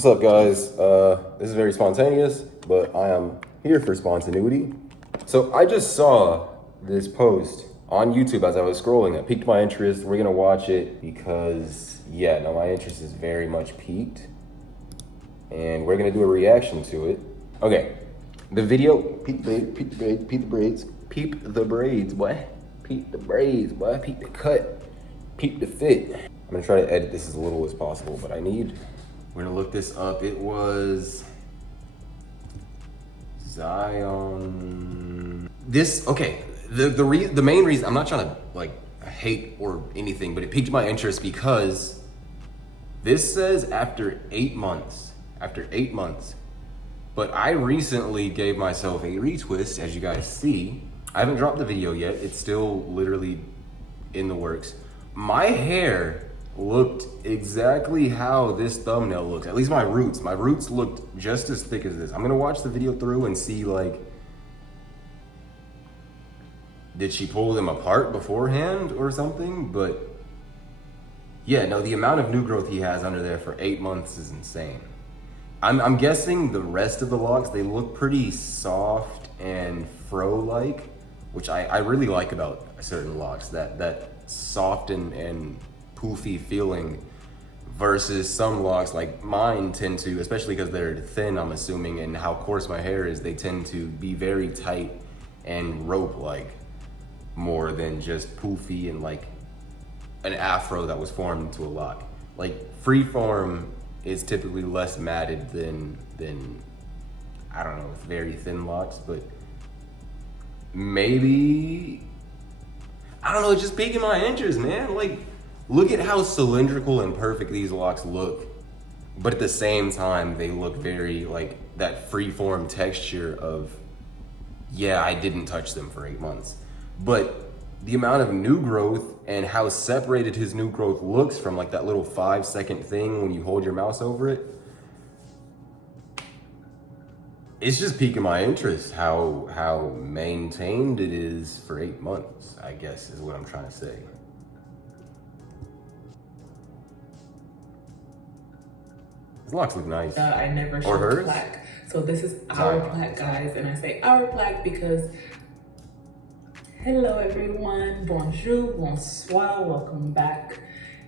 What's up, guys? This is very spontaneous, but I am here for spontaneity. So I just saw this post on YouTube as I was scrolling. It piqued my interest. We're gonna watch it because, yeah, no, my interest is very much piqued. And we're gonna do a reaction to it. Okay, the video, peep the braids, peep the braids, boy. Peep the braids, boy, peep the cut, peep the fit. I'm gonna try to edit this as little as possible, but we're gonna look this up. It was Zion. The main reason, I'm not trying to like hate or anything, but it piqued my interest because this says after 8 months. But I recently gave myself a retwist, as you guys see. I haven't dropped the video yet. It's still literally in the works. My hair looked exactly how this thumbnail looks. At least my roots looked just as thick as this. I'm gonna watch the video through and see, like, did she pull them apart beforehand or something? But yeah, no, the amount of new growth he has under there for 8 months is insane. I'm guessing the rest of the locks, they look pretty soft and fro-like, which I really like about certain locks, that soft and poofy feeling, versus some locks like mine tend to, especially because they're thin, I'm assuming, and how coarse my hair is, they tend to be very tight and rope-like more than just poofy and like an afro that was formed into a lock. Like freeform is typically less matted than I don't know, very thin locks, but maybe, I don't know, it's just piquing my interest, man. Like, look at how cylindrical and perfect these locks look, but at the same time, they look very like that freeform texture of, yeah, I didn't touch them for 8 months. But the amount of new growth and how separated his new growth looks from like that little 5-second thing when you hold your mouse over it, it's just piquing my interest how maintained it is for 8 months, I guess is what I'm trying to say. His locks look nice. I never showed the plaque. So this is our plaque, guys. And I say our plaque because, hello everyone, bonjour, bonsoir, welcome back.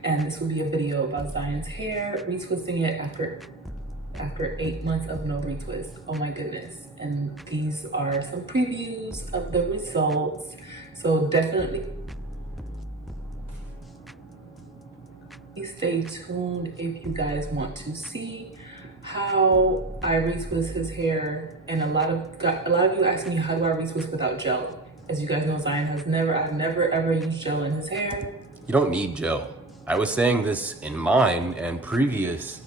And this will be a video about Zion's hair, retwisting it after 8 months of no retwist. Oh my goodness. And these are some previews of the results. So definitely stay tuned if you guys want to see how I retwist his hair. And a lot of you ask me, how do I retwist without gel? As you guys know, Zion has I've never ever used gel in his hair. You don't need gel. I was saying this in mine and previous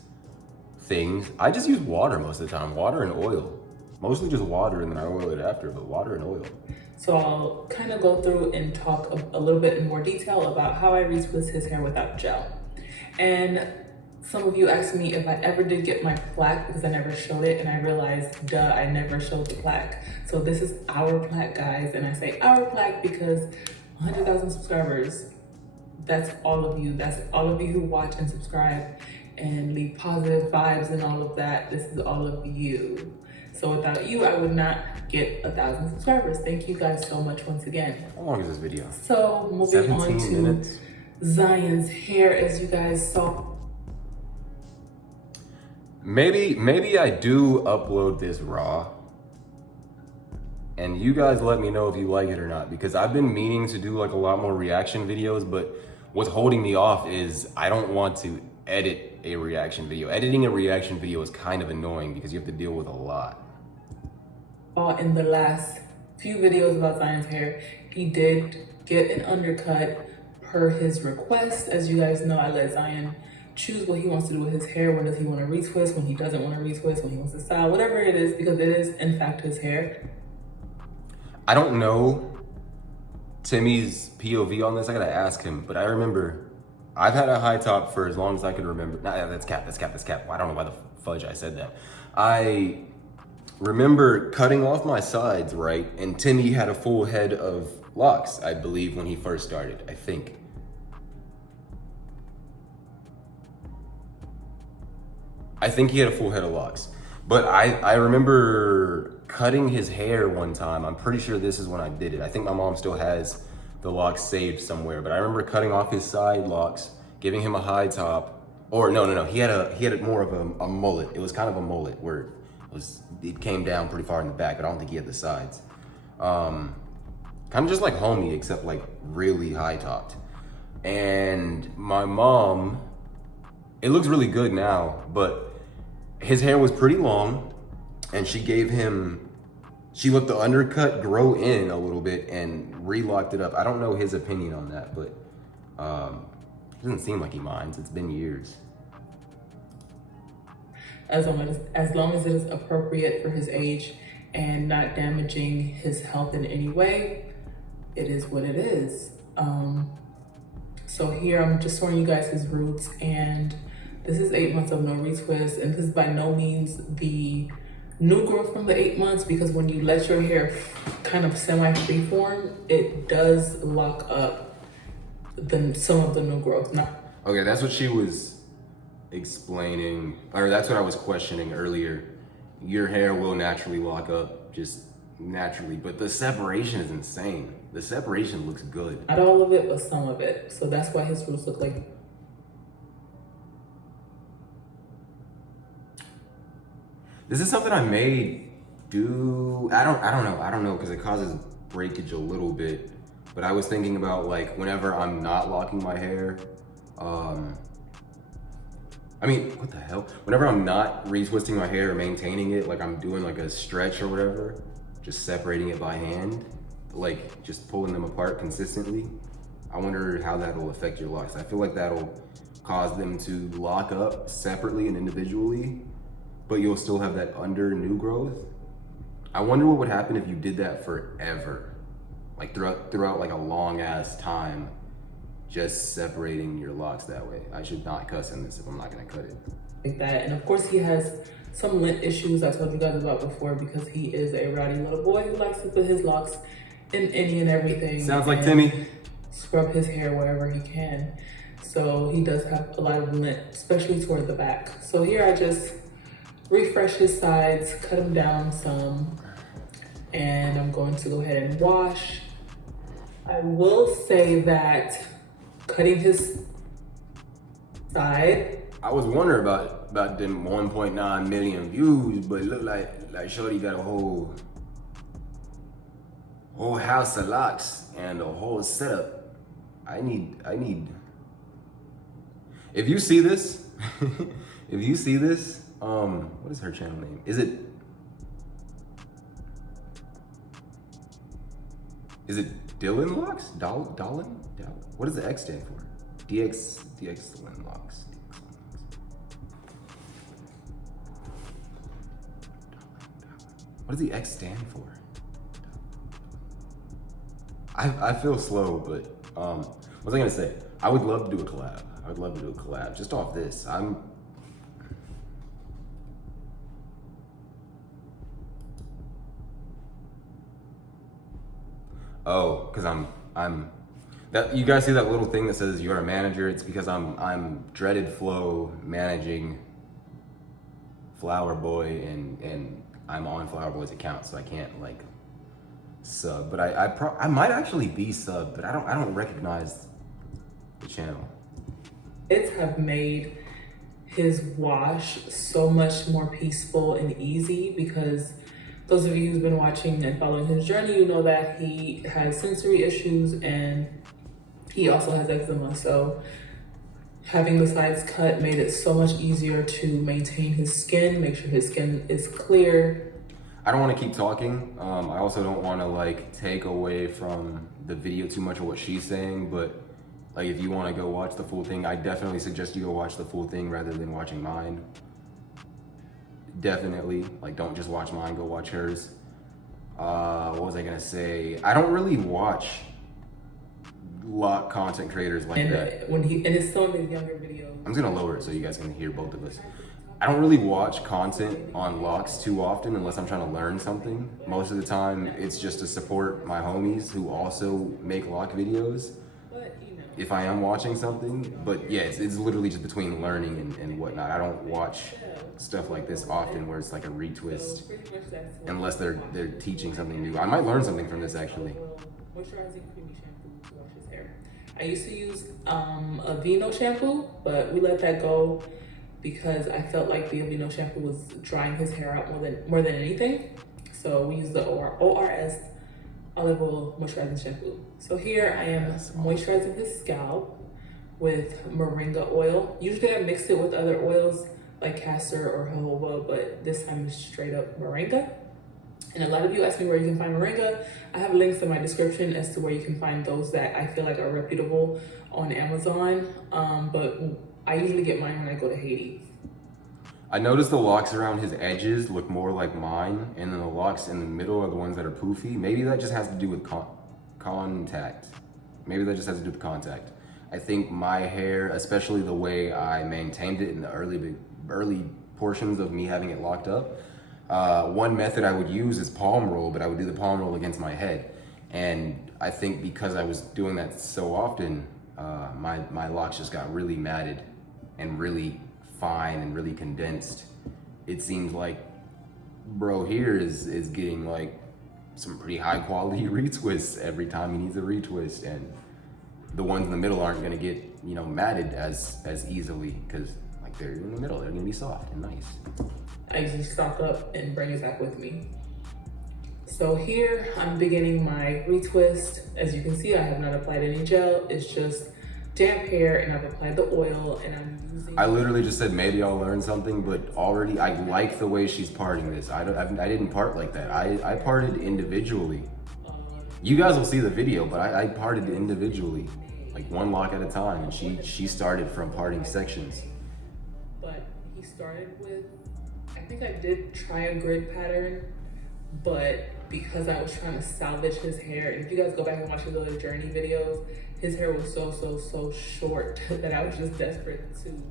things. I just use water most of the time, water and oil. Mostly just water, and then I oil it after, but water and oil. So I'll kind of go through and talk a little bit in more detail about how I retwist his hair without gel. And some of you asked me if I ever did get my plaque because I never showed it, and I realized, duh, I never showed the plaque. So this is our plaque, guys, and I say our plaque because 100,000 subscribers, that's all of you. That's all of you who watch and subscribe and leave positive vibes and all of that. This is all of you. So without you, I would not get 1,000 subscribers. Thank you guys so much once again. How long is this video? So moving on to minutes. Zion's hair, as you guys saw. Maybe I do upload this raw, and you guys let me know if you like it or not, because I've been meaning to do like a lot more reaction videos, but what's holding me off is I don't want to edit a reaction video. Editing a reaction video is kind of annoying because you have to deal with a lot. In the last few videos about Zion's hair, he did get an undercut per his request. As you guys know, I let Zion choose what he wants to do with his hair. When does he want to retwist, when he doesn't want to retwist, when he wants to style, whatever it is, because it is in fact his hair. I don't know Timmy's POV on this. I gotta ask him, but I remember I've had a high top for as long as I can remember. Nah, that's cap. I don't know why the fudge I said that. I remember cutting off my sides, right? And Timmy had a full head of locks, I believe, when he first started, I think. I think he had a full head of locks. But I remember cutting his hair one time. I'm pretty sure this is when I did it. I think my mom still has the locks saved somewhere, but I remember cutting off his side locks, giving him a high top, or no. He had a more of a mullet. It was kind of a mullet where it came down pretty far in the back, but I don't think he had the sides. Kind of just like homie, except like really high topped. And my mom, it looks really good now, but his hair was pretty long, and she let the undercut grow in a little bit and re-locked it up. I don't know his opinion on that, but it doesn't seem like he minds. It's been years. As long as it is appropriate for his age and not damaging his health in any way, it is what it is. So here I'm just showing you guys his roots, and this is 8 months of no retwist, and this is by no means the new growth from the 8 months, because when you let your hair kind of semi-freeform, it does lock up some of the new growth. Okay, that's what she was explaining, or that's what I was questioning earlier. Your hair will naturally lock up, just naturally, but the separation is insane. The separation looks good. Not all of it, but some of it. So that's why his roots look like. This is something I may do. I don't know, because it causes breakage a little bit. But I was thinking about, like, whenever I'm not locking my hair, I mean, what the hell? Whenever I'm not retwisting my hair or maintaining it, like I'm doing like a stretch or whatever, just separating it by hand, like just pulling them apart consistently. I wonder how that'll affect your locks. I feel like that'll cause them to lock up separately and individually, but you'll still have that under new growth. I wonder what would happen if you did that forever, like throughout like a long ass time, just separating your locks that way. I should not cuss in this if I'm not gonna cut it. Like that, and of course he has some lint issues I told you guys about before, because he is a rowdy little boy who likes to put his locks in any and everything. Sounds like Timmy. Scrub his hair wherever he can. So he does have a lot of lint, especially toward the back. So here I just refresh his sides, cut him down some, and I'm going to go ahead and wash. I will say that cutting his side. I was wondering about them 1.9 million views, but it looked like Shorty got a whole house of locks and a whole setup. I need. If you see this, what is her channel name? Is it DXLYN LOCS? Dolan? What does the X stand for? DXLYN LOCS. What does the X stand for? I feel slow, but what was I gonna say? I would love to do a collab. Just off this. Oh, because I'm that, you guys see that little thing that says you're a manager? It's because I'm dreaded flow managing Flower Boy, and I'm on Flower Boy's account, so I can't like sub. But I might actually be sub, but I don't recognize the channel. It have made his wash so much more peaceful and easy, because those of you who've been watching and following his journey, you know that he has sensory issues and he also has eczema. So having the sides cut made it so much easier to maintain his skin, make sure his skin is clear. I don't want to keep talking. I also don't want to like take away from the video too much of what she's saying, but like if you want to go watch the full thing, I definitely suggest you go watch the full thing rather than watching mine. Definitely, like don't just watch mine, go watch hers. What was I gonna say? I don't really watch lock content creators like that. And it's some of his younger videos. I'm just gonna lower it so you guys can hear both of us. I don't really watch content on locks too often unless I'm trying to learn something. Most of the time, it's just to support my homies who also make lock videos. But, you know. if I am watching something, but yeah, it's literally just between learning and whatnot. I don't watch stuff like this often where it's like a retwist, unless they're teaching something new. I might learn something from this actually. Moisturizing creamy shampoo to wash his hair. I used to use a Vino shampoo, but we let that go because I felt like the Vino shampoo was drying his hair out more than anything. So we used the ORS olive oil moisturizing shampoo. So here I am moisturizing his scalp with moringa oil. Usually I mix it with other oils like castor or jojoba, but this time it's straight up moringa. And a lot of you ask me where you can find moringa. I have links in my description as to where you can find those that I feel like are reputable on Amazon. But I usually get mine when I go to Haiti. I noticed the locks around his edges look more like mine, and then the locks in the middle are the ones that are poofy. Maybe that just has to do with contact. Maybe that just has to do with contact. I think my hair, especially the way I maintained it in the early portions of me having it locked up, one method I would use is palm roll, but I would do the palm roll against my head. And I think because I was doing that so often, my locks just got really matted and really fine and really condensed. It seems like bro here is getting like some pretty high quality retwists every time he needs a retwist, and the ones in the middle aren't gonna get, you know, matted as easily because like they're in the middle, they're gonna be soft and nice. I usually stock up and bring it back with me. So here I'm beginning my retwist. As you can see, I have not applied any gel. It's just damp hair, and I've applied the oil, and I'm using... I literally just said maybe I'll learn something, but already I like the way she's parting this. I didn't part like that. I parted individually. You guys will see the video, but I parted individually, like one lock at a time, and she started from parting sections. But he started with, I think I did try a grid pattern, but because I was trying to salvage his hair, and if you guys go back and watch his other journey videos, his hair was so short that I was just desperate to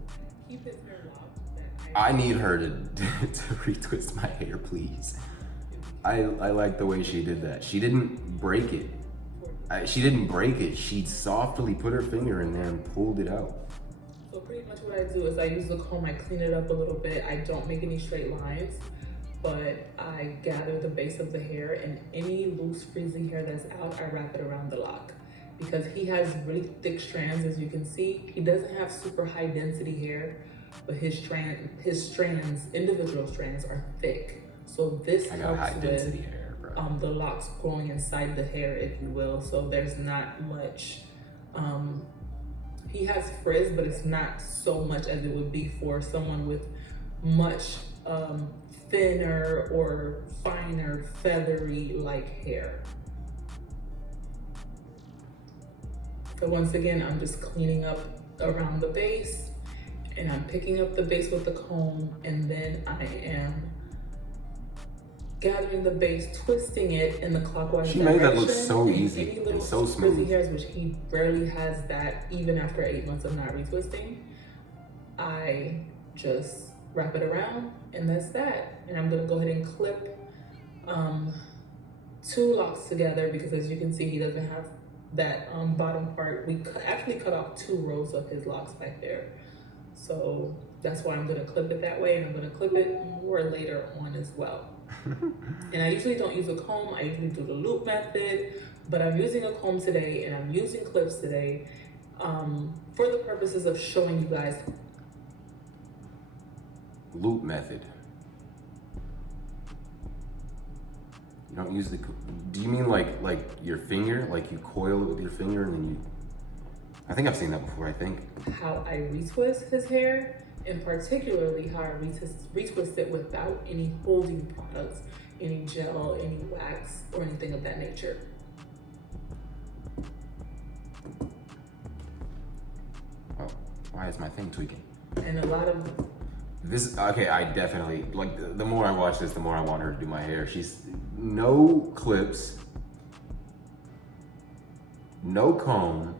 keep his hair locked. I need her to retwist my hair, please. I like the way she did that. She didn't break it. She softly put her finger in there and pulled it out. So pretty much what I do is I use the comb, I clean it up a little bit. I don't make any straight lines, but I gather the base of the hair, and any loose frizzy hair that's out, I wrap it around the lock. Because he has really thick strands, as you can see. He doesn't have super high density hair, but his strands, individual strands, are thick. So this helps high density with hair, bro. the locks growing inside the hair, if you will. So there's not much, he has frizz, but it's not so much as it would be for someone with much thinner or finer, feathery like hair. So once again, I'm just cleaning up around the base, and I'm picking up the base with the comb, and then I am gathering the base, twisting it in the clockwise direction. She made that look so easy and so smooth. Frizzy hairs, which he rarely has that even after 8 months of not retwisting. I just wrap it around, and that's that. And I'm gonna go ahead and clip 2 locks together, because as you can see, he doesn't have that bottom part. We actually cut off 2 rows of his locks back there. So that's why I'm gonna clip it that way, and I'm gonna clip it more later on as well. And I usually don't use a comb, I usually do the loop method, but I'm using a comb today and I'm using clips today for the purposes of showing you guys. Loop method. You don't use the, do you mean like your finger? Like you coil it with your finger and then you, I think I've seen that before, I think. How I retwist his hair, and particularly how I retwist it without any holding products, any gel, any wax, or anything of that nature. Oh, why is my thing tweaking? And a lot of this, okay, I definitely, like the more I watch this, the more I want her to do my hair. She's, no clips, no comb,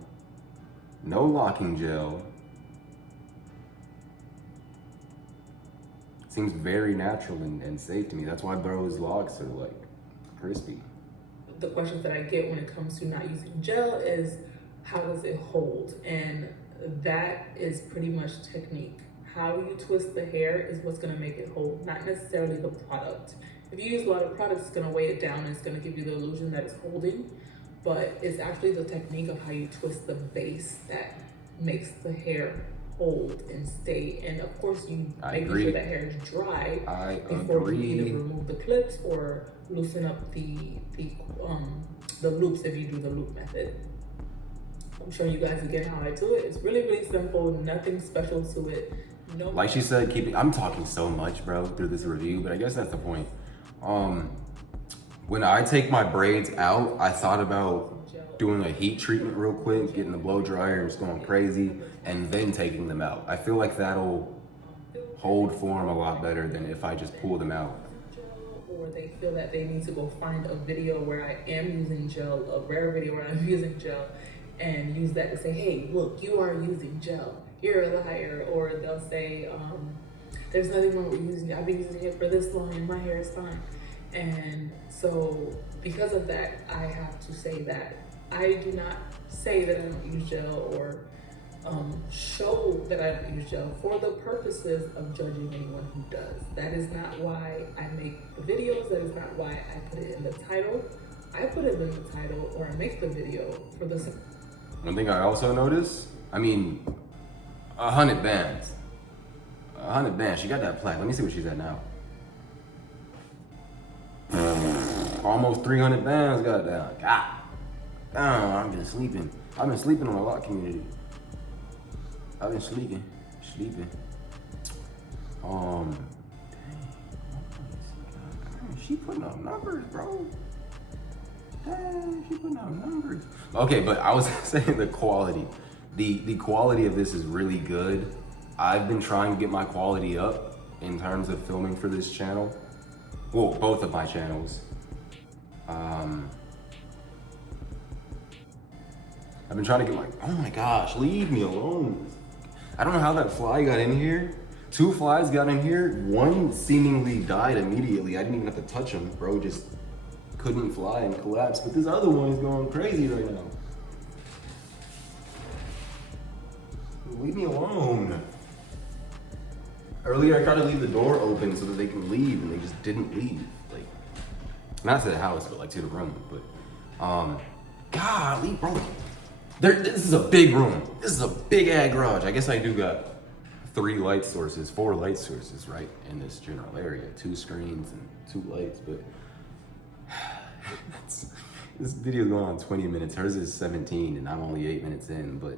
no locking gel. Seems very natural and safe to me. That's why bro's locks are like crispy. the questions that I get when it comes to not using gel is, how does it hold? And that is pretty much technique. How you twist the hair is what's gonna make it hold, not necessarily the product. If you use a lot of products, it's gonna weigh it down and it's gonna give you the illusion that it's holding, but it's actually the technique of how you twist the base that makes the hair hold and stay. And of course, you make sure that hair is dry before you either remove the clips or loosen up the loops if you do the loop method. I'm showing you guys again how I do it. It's really, really simple, nothing special to it. No, like she said, I'm talking so much, bro, through this review, but I guess that's the point. When I take my braids out, I thought about doing a heat treatment real quick, getting the blow dryer and just going crazy, and then taking them out. I feel like that'll hold form a lot better than if I just pull them out. Or they feel that they need to go find a video where I am using gel, a rare video where I'm using gel, and use that to say, hey, look, you are using gel, you're a liar. Or they'll say, there's nothing wrong with using it. I've been using it for this long and my hair is fine. And so because of that, I have to say that I do not say that I don't use gel or show that I don't use gel for the purposes of judging anyone who does. That is not why I make the videos. That is not why I put it in the title. I put it in the title or I make the video for the... One thing I also noticed, I mean, 100 bands. 100 bands, she got that plaque. Let me see what she's at now. Almost 300 bands, goddamn. God. I've been sleeping. I've been sleeping on a lot community. I've been sleeping. Dang. She putting up numbers, bro. Dang, she putting up numbers. Okay, but I was saying the quality. The quality of this is really good. I've been trying to get my quality up in terms of filming for this channel. Well, both of my channels. I've been trying to get my, oh my gosh, leave me alone. I don't know how that fly got in here. 2 flies got in here. One seemingly died immediately. I didn't even have to touch him, bro. Just couldn't fly and collapsed. But this other one is going crazy right now. Leave me alone. Earlier, I tried to leave the door open so that they can leave, and they just didn't leave. Like, not to the house, but like to the room. But, golly, bro. This is a big room. This is a big ass garage. I guess I do got 4 light sources, right, in this general area. 2 screens and 2 lights, but this video is going on 20 minutes. Hers is 17, and I'm only 8 minutes in, but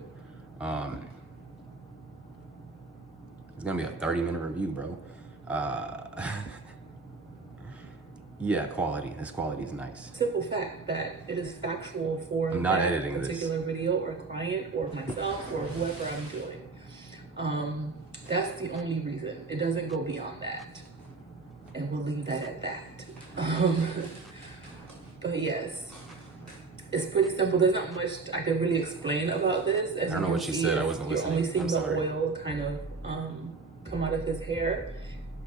it's gonna be a 30-minute review, bro. Yeah, quality. This quality is nice. Simple fact that it is factual for I'm not that editing particular this. video or client or myself or whoever I'm doing. That's the only reason. It doesn't go beyond that. And we'll leave that at that. But yes, it's pretty simple. There's not much I can really explain about this. As I don't know what she said. I wasn't listening. You're only seeing I'm the oil kind of come out of his hair.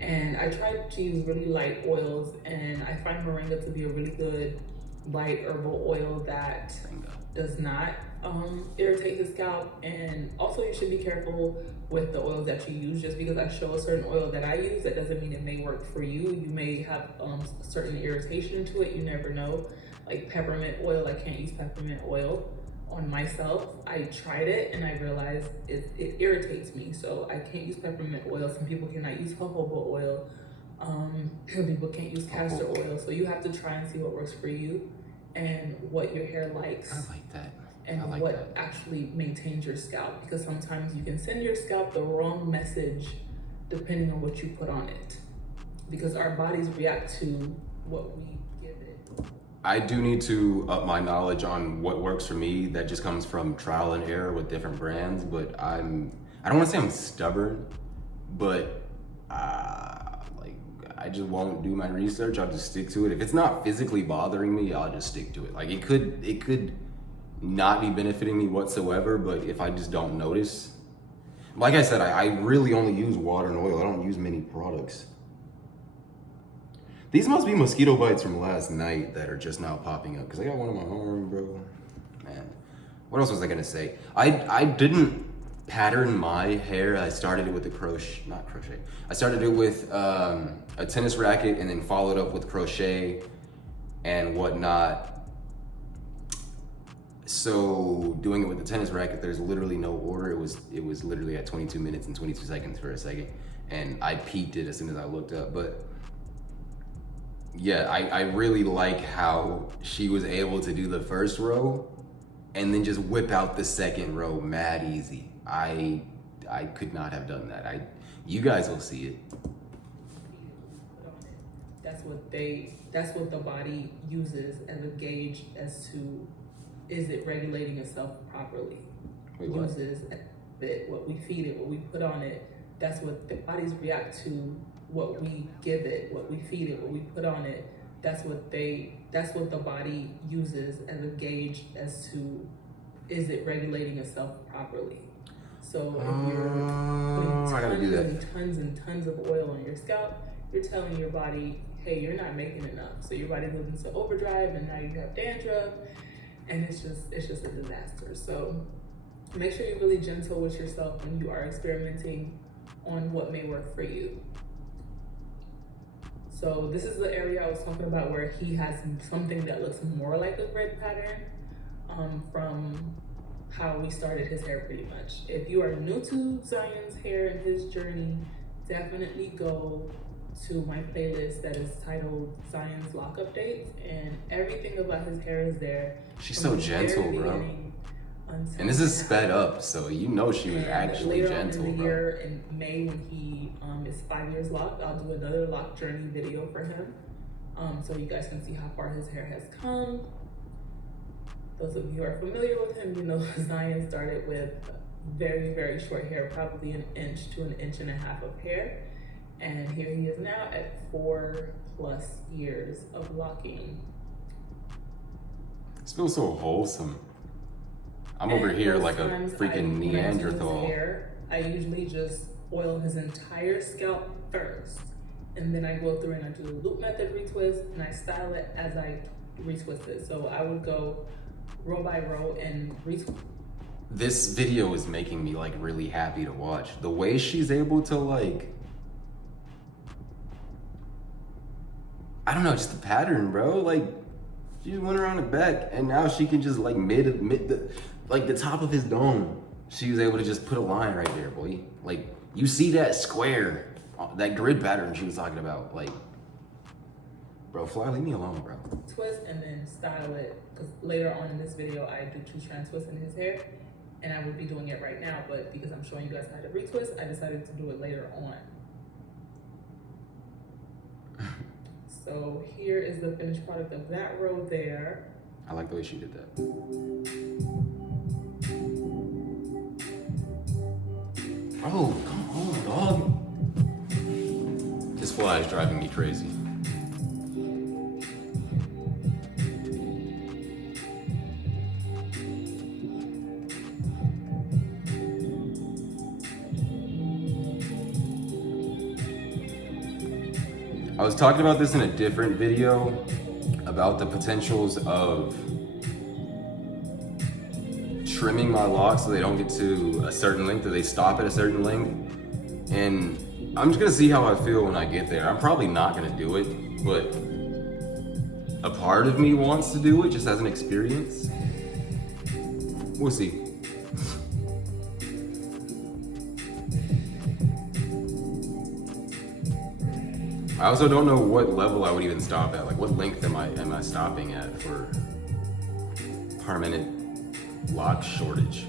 And I tried to use really light oils, and I find moringa to be a really good light herbal oil that does not irritate the scalp. And also you should be careful with the oils that you use. Just because I show a certain oil that I use, that doesn't mean it may work for you. You may have certain irritation to it, you never know. Like peppermint oil, I can't use peppermint oil on myself. I tried it and I realized it irritates me, so I can't use peppermint oil. Some people cannot use jojoba oil. Some people can't use castor oil. So you have to try and see what works for you and what your hair likes. I like that. And what actually maintains your scalp, because sometimes you can send your scalp the wrong message depending on what you put on it, because our bodies react to what we give it. I do need to up my knowledge on what works for me. That just comes from trial and error with different brands, but I don't want to say I'm stubborn, but like I just won't do my research. I'll just stick to it. If it's not physically bothering me, I'll just stick to it. Like it could not be benefiting me whatsoever, but if I just don't notice, like I said, I really only use water and oil. I don't use many products. These must be mosquito bites from last night that are just now popping up, because I got one on my arm, bro. Man, What else was I gonna say? I didn't pattern my hair. I started it with a not crochet. I started it with a tennis racket and then followed up with crochet and whatnot. So doing it with the tennis racket, there's literally no order. It was literally at 22 minutes and 22 seconds for a second. And I peaked it as soon as I looked up. But yeah, I really like how she was able to do the first row and then just whip out the second row mad easy. I could not have done that. You guys will see it. That's what the body uses as a gauge as to, is it regulating itself properly? Wait, what? Uses it, what we feed it, what we put on it. That's what the bodies react to, what we give it, what we feed it, what we put on it. That's what the body uses as a gauge as to, is it regulating itself properly? So if you're putting tons and tons of oil on your scalp, you're telling your body, hey, you're not making enough. So your body goes into overdrive and now you have dandruff, and it's just a disaster. So make sure you're really gentle with yourself when you are experimenting on what may work for you. So this is the area I was talking about where he has something that looks more like a grid pattern from how we started his hair pretty much. If you are new to Zion's hair and his journey, definitely go to my playlist that is titled Zion's Lock Updates, and everything about his hair is there. She's so gentle, bro. And this is sped up, so you know she was actually gentle, in the bro. Year in May, when he is 5 years locked, I'll do another lock journey video for him, so you guys can see how far his hair has come. Those of you who are familiar with him, you know Zion started with very, very short hair, probably an inch to an inch and a half of hair. And here he is now at 4+ years of locking. This feels so wholesome. I'm over here like a freaking Neanderthal. I usually just oil his entire scalp first, and then I go through and I do the loop method retwist, and I style it as I retwist it. So I would go row by row and retwist. This video is making me like really happy to watch. The way she's able to like, I don't know, just the pattern, bro. Like, she just went around the back, and now she can just like the top of his dome. She was able to just put a line right there, boy. Like, you see that square, that grid pattern she was talking about. Like, bro, Fly, leave me alone, bro. Twist and then style it, because later on in this video I do 2 strand twists in his hair, and I would be doing it right now, but because I'm showing you guys how to retwist, I decided to do it later on. So here is the finished product of that row there. I like the way she did that. Oh, come on, dog. This fly is driving me crazy. I was talking about this in a different video about the potentials of trimming my locks so they don't get to a certain length, or they stop at a certain length. And I'm just gonna see how I feel when I get there. I'm probably not gonna do it, but a part of me wants to do it just as an experience. We'll see. I also don't know what level I would even stop at. Like, what length am I stopping at for permanent lock shortage?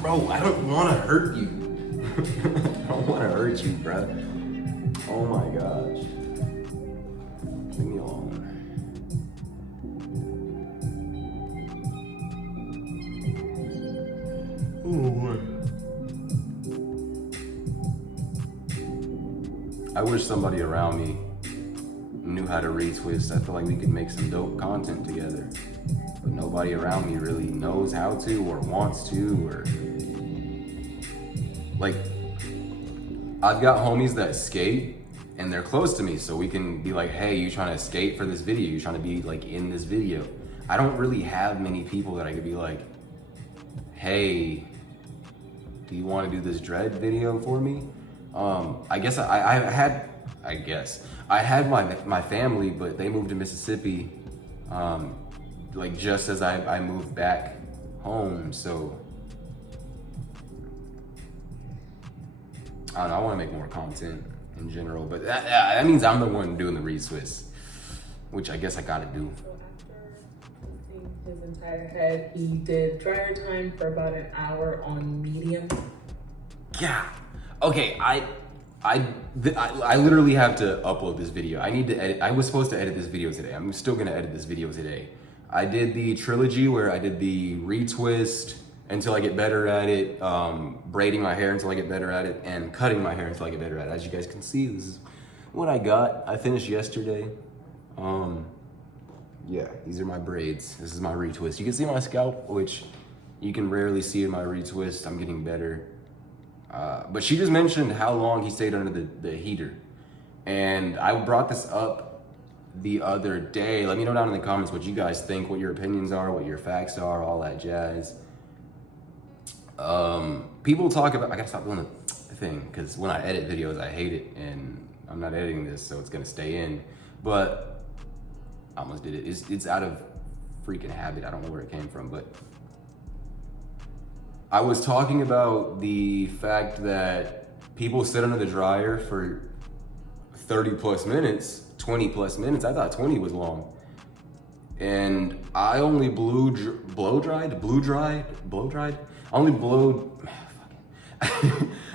Bro, I don't want to hurt you. I don't want to hurt you, bro. Oh my gosh. Leave me alone. I wish somebody around me knew how to retwist. I feel like we could make some dope content together. But nobody around me really knows how to or wants to, or like, I've got homies that skate and they're close to me, so we can be like, hey, you trying to skate for this video? You trying to be like in this video? I don't really have many people that I could be like, hey, do you want to do this dread video for me? I guess I had my family, but they moved to Mississippi, like just as I moved back home. So I don't know, I want to make more content in general, but that means I'm the one doing the retwist, which I guess I gotta do. So after twisting his entire head, he did dryer time for about an hour on medium. Yeah. Okay, I literally have to upload this video. I need to edit. I was supposed to edit this video today. I'm still gonna edit this video today. I did the trilogy where I did the retwist until I get better at it, braiding my hair until I get better at it, and cutting my hair until I get better at it. As you guys can see, this is what I got. I finished yesterday. Yeah, these are my braids. This is my retwist. You can see my scalp, which you can rarely see in my retwist. I'm getting better. But she just mentioned how long he stayed under the heater. And I brought this up the other day. Let me know down in the comments what you guys think, what your opinions are, what your facts are, all that jazz. People talk about, I gotta stop doing the thing, because when I edit videos, I hate it, and I'm not editing this, so it's gonna stay in. But I almost did it. It's out of freaking habit. I don't know where it came from, but I was talking about the fact that people sit under the dryer for 30 plus minutes, 20 plus minutes. I thought 20 was long. And I only blow dried.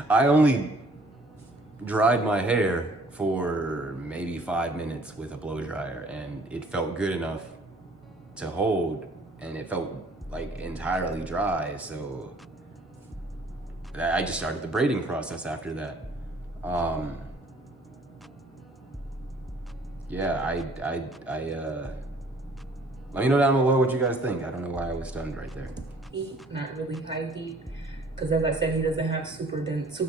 I only dried my hair for maybe 5 minutes with a blow dryer, and it felt good enough to hold, and it felt like entirely dry. So I just started the braiding process after that. Yeah, let me know down below what you guys think. I don't know why I was stunned right there. Heat, not really high heat, because as I said, he doesn't have super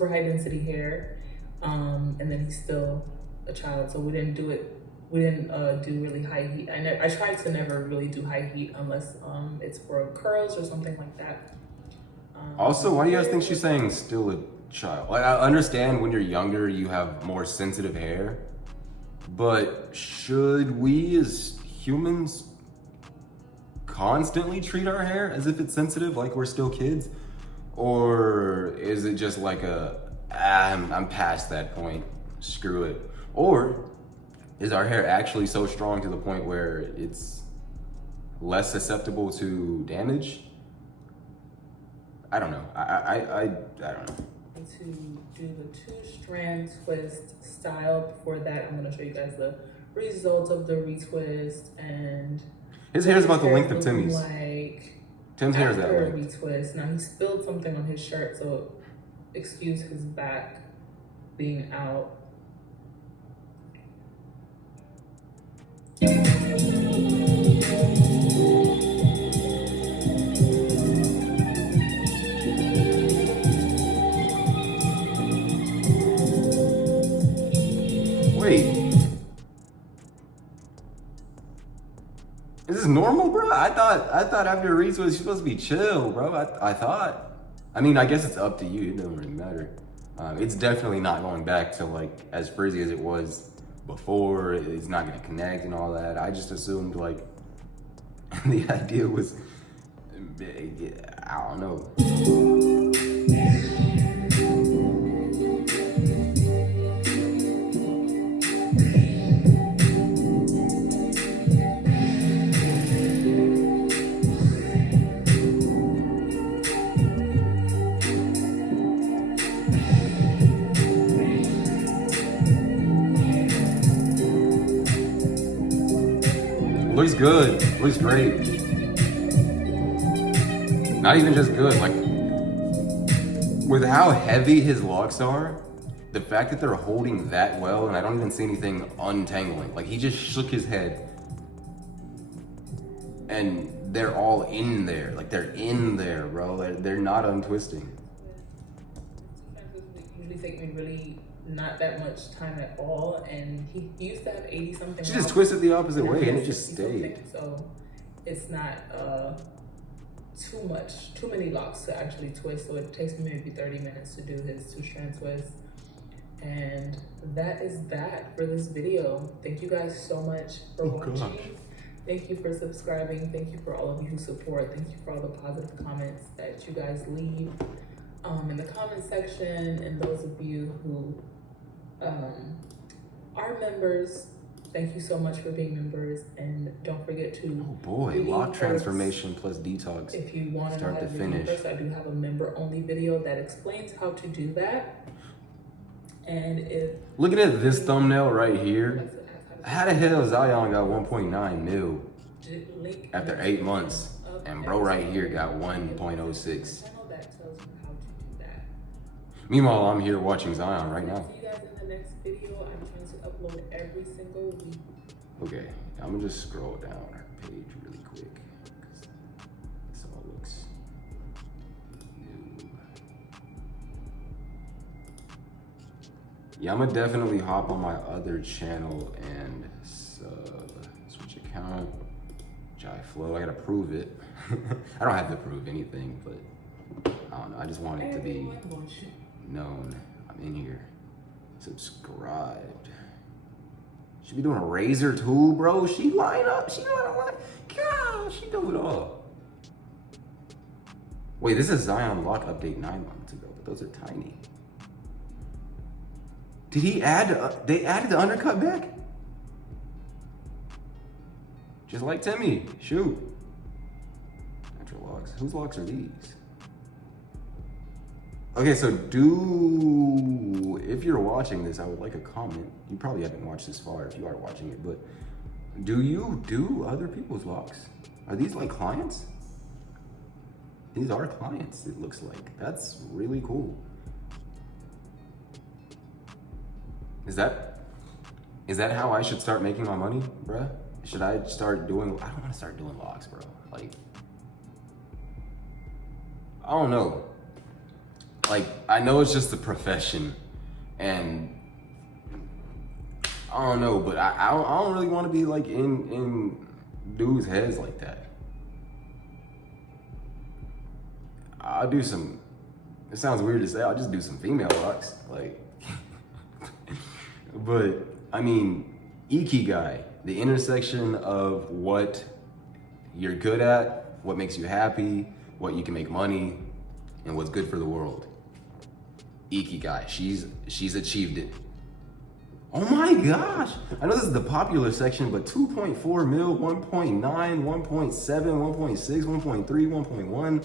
high density hair, and then he's still a child, so we didn't do really high heat. I tried to never really do high heat unless it's for curls or something like that. Also, why do you guys think she's saying still a child? Like, I understand when you're younger you have more sensitive hair, but should we as humans constantly treat our hair as if it's sensitive, like we're still kids? Or is it just like I'm past that point, screw it? Or is our hair actually so strong to the point where it's less susceptible to damage? I don't know. I don't know. To do the 2-strand twist style. Before that, I'm going to show you guys the results of the retwist. And his hair is about the length of Timmy's. Like Tim's hair is that after a length. retwist. Now he spilled something on his shirt, so excuse his back being out. Wait, is this normal, bro? I thought after a retwist you're supposed to be chill, bro. I thought. I mean, I guess it's up to you. It doesn't really matter. It's definitely not going back to like as frizzy as it was before. It's not gonna connect and all that. I just assumed like the idea was, I don't know. Looks good, looks great. Not even just good, like, with how heavy his locks are, the fact that they're holding that well, and I don't even see anything untangling. Like, he just shook his head, and they're all in there. Like, they're in there, bro. They're not untwisting. Usually take me really not that much time at all, and he used to have 80 something. She just twisted the opposite way and it just 60 something, stayed. so it's not too many locks to actually twist. So it takes me maybe 30 minutes to do his 2-strand twist. And that is that for this video. Thank you guys so much for watching. Gosh. Thank you for subscribing. Thank you for all of you who support. Thank you for all the positive comments that you guys leave in the comment section. And those of you who are members, thank you so much for being members. And don't forget to Lock transformation plus detox. If you want to know start how to to finish. first, I do have a member only video that explains how to do that. And if looking at this thumbnail right here, how the hell Zion got 1.9 mil after 8 months, and bro right here got 1.06. channel that tells you how to do that. Meanwhile, I'm here watching Zion right now. See you guys in the next video. I'm trying to upload every single week. Okay, I'm gonna just scroll down our page really quick, because this all looks new. Yeah, I'm gonna definitely hop on my other channel and switch account, Flow. I gotta prove it. I don't have to prove anything, but I don't know. I just want it to be known. I'm in here. Subscribed. She be doing a razor too, bro. She line up. She line. God, she do it all. Wait, this is Zion Lock update 9 months ago, but those are tiny. Did he add? They added the undercut back. Just like Timmy. Shoot. Natural locks. Whose locks are these? Okay, so if you're watching this, I would like a comment. You probably haven't watched this far if you are watching it, but do you do other people's locks? Are these like clients? These are clients, it looks like. That's really cool. Is that how I should start making my money, bruh? Should I start doing, I don't want to start doing locks, bro. Like, I don't know. Like, I know it's just a profession, and I don't know, but I don't really want to be like in dudes' heads like that. I'll do some, it sounds weird to say, I'll just do some female locks, like, but I mean, IKIGAI, the intersection of what you're good at, what makes you happy, what you can make money, and what's good for the world. IKIGAI, she's achieved it. Oh my gosh! I know this is the popular section, but 2.4 mil, 1.9, 1.7, 1.6, 1.3, 1.1.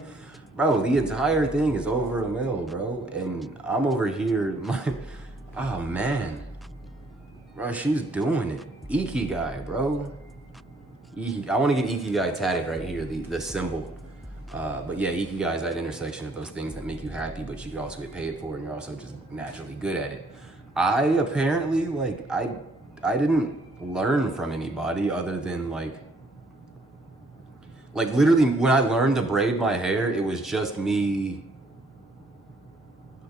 Bro, the entire thing is over a mil, bro. And I'm over here, oh man. Bro, she's doing it. IKIGAI, bro. I want to get IKIGAI tatted right here, the symbol. But yeah, IKIGAI is that intersection of those things that make you happy, but you can also get paid for, and you're also just naturally good at it. I apparently, like, I didn't learn from anybody other than like literally when I learned to braid my hair, it was just me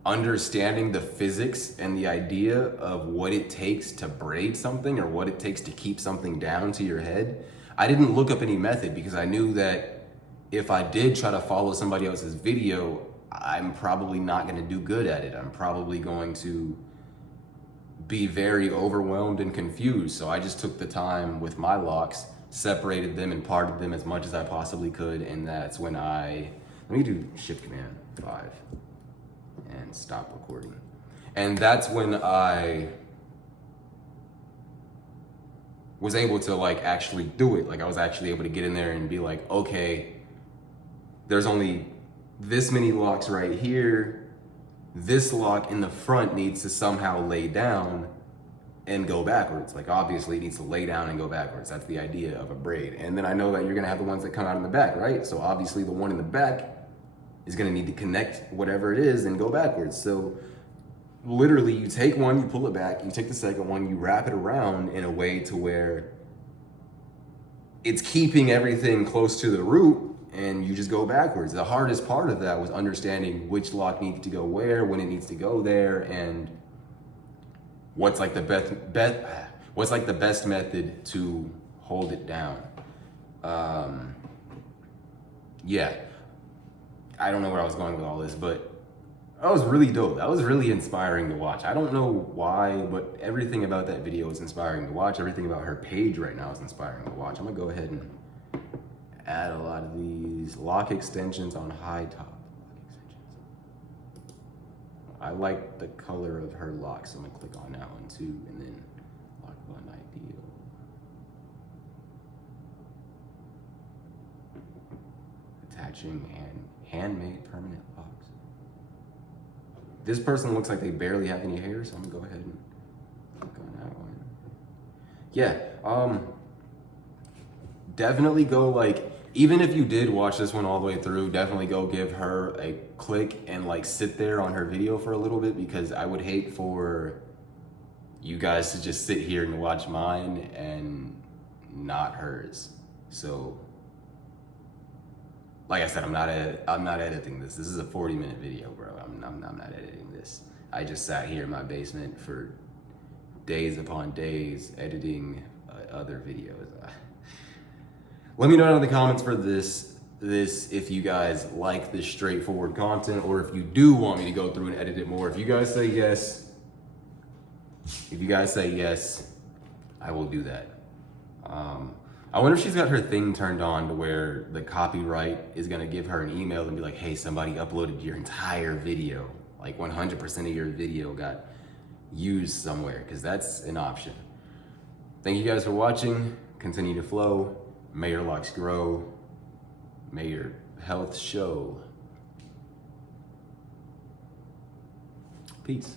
understanding the physics and the idea of what it takes to braid something or what it takes to keep something down to your head. I didn't look up any method because I knew that if I did try to follow somebody else's video, I'm probably not going to do good at it. I'm probably going to be very overwhelmed and confused. So I just took the time with my locks, separated them and parted them as much as I possibly could. And that's when let me do Shift Command 5 and stop recording. And that's when I was able to like actually do it. Like I was actually able to get in there and be like, okay, there's only this many locks right here. This lock in the front needs to somehow lay down and go backwards. Like obviously it needs to lay down and go backwards. That's the idea of a braid. And then I know that you're gonna have the ones that come out in the back, right? So obviously the one in the back is gonna need to connect whatever it is and go backwards. So literally you take one, you pull it back, you take the second one, you wrap it around in a way to where it's keeping everything close to the root, and you just go backwards. The hardest part of that was understanding which lock needs to go where, when it needs to go there, and what's like the best method to hold it down. Yeah, I don't know where I was going with all this, but that was really dope. That was really inspiring to watch. I don't know why, but everything about that video is inspiring to watch. Everything about her page right now is inspiring to watch. I'm gonna go ahead and add a lot of these lock extensions on high top. I like the color of her locks, so I'm gonna click on that one too, and then lock button ideal. Attaching and handmade permanent locks. This person looks like they barely have any hair, so I'm gonna go ahead and click on that one. Yeah, definitely go like, even if you did watch this one all the way through, definitely go give her a click and like sit there on her video for a little bit, because I would hate for you guys to just sit here and watch mine and not hers. So, like I said, I'm not editing this. This is a 40-minute video, bro. I'm not editing this. I just sat here in my basement for days upon days editing other videos. Let me know in the comments for this if you guys like this straightforward content, or if you do want me to go through and edit it more. If you guys say yes, I will do that. I wonder if she's got her thing turned on to where the copyright is gonna give her an email and be like, hey, somebody uploaded your entire video. Like 100% of your video got used somewhere, because that's an option. Thank you guys for watching. Continue to flow. May your locks grow. May your health show. Peace.